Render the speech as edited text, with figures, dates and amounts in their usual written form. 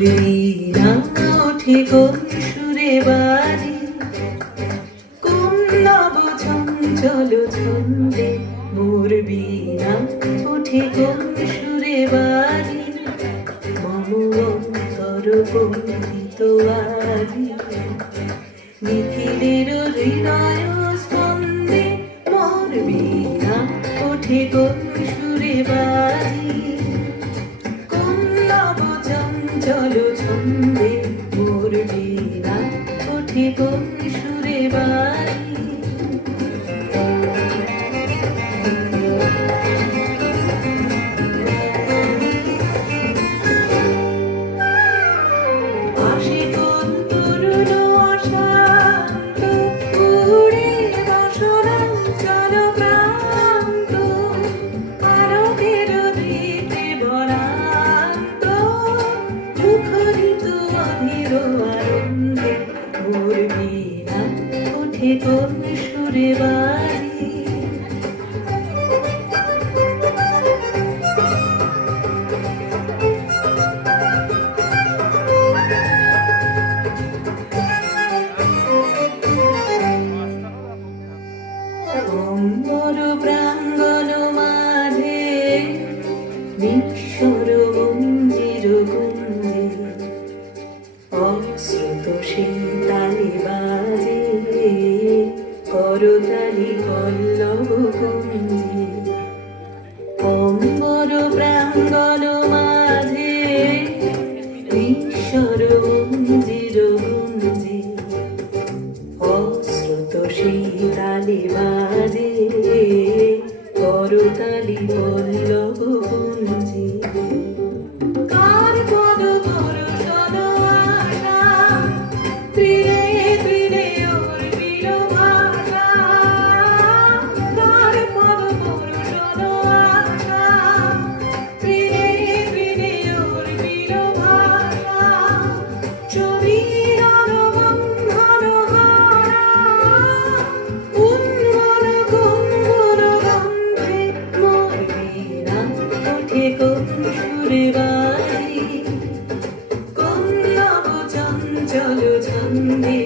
বীণা ওঠে কোন সুরে বাজে, কোন নব চঞ্চল ছন্দে। মোর বীণা ওঠে কোন সুরে বাজে, মম অন্তর কম্পিত আজি। নিখিলের হৃদয় স্পন্দে মোর বীণা ওঠে কোন সুরে বাজে, কোন নব চঞ্চল ছন্দে। মোর বীণা ওঠে কোন সুরে বাজে। আসে কোন তরুণ অশান্ত, উড়ে বসনাঞ্চল প্রান্ত, আলোকের দীপ্তে ভরান্ত, মুখরিত অধীর আনন্দে। মোর বীণা ওঠে কোন সুরে বাজে। অম্বর প্রাঙ্গণ মাঝে নিঃস্বর মঞ্জির গুঞ্জে, অশ্রুত শীতালি বাজে, করতালি পল্লব কুঞ্জে। অম্বর প্রাঙ্গণ মাঝে নিঃস্বর মঞ্জির গুঞ্জে, অশ্রুত শীতালি বাজে, করতালি পল্লব কুঞ্জে। কার পদ দর্শন আশা, তীরে তীরে ওর বীর ভাষা। কার পদ দর্শন আশা, তীরে তীরে ওর বীর ভাষা। শরীরর বন্ধন হারা, উন্মন কুঞ্জর গন্ধে। মোর বীণা ওঠে কোন সুরে বাজে, কোন নব চঞ্চল ছন্দে।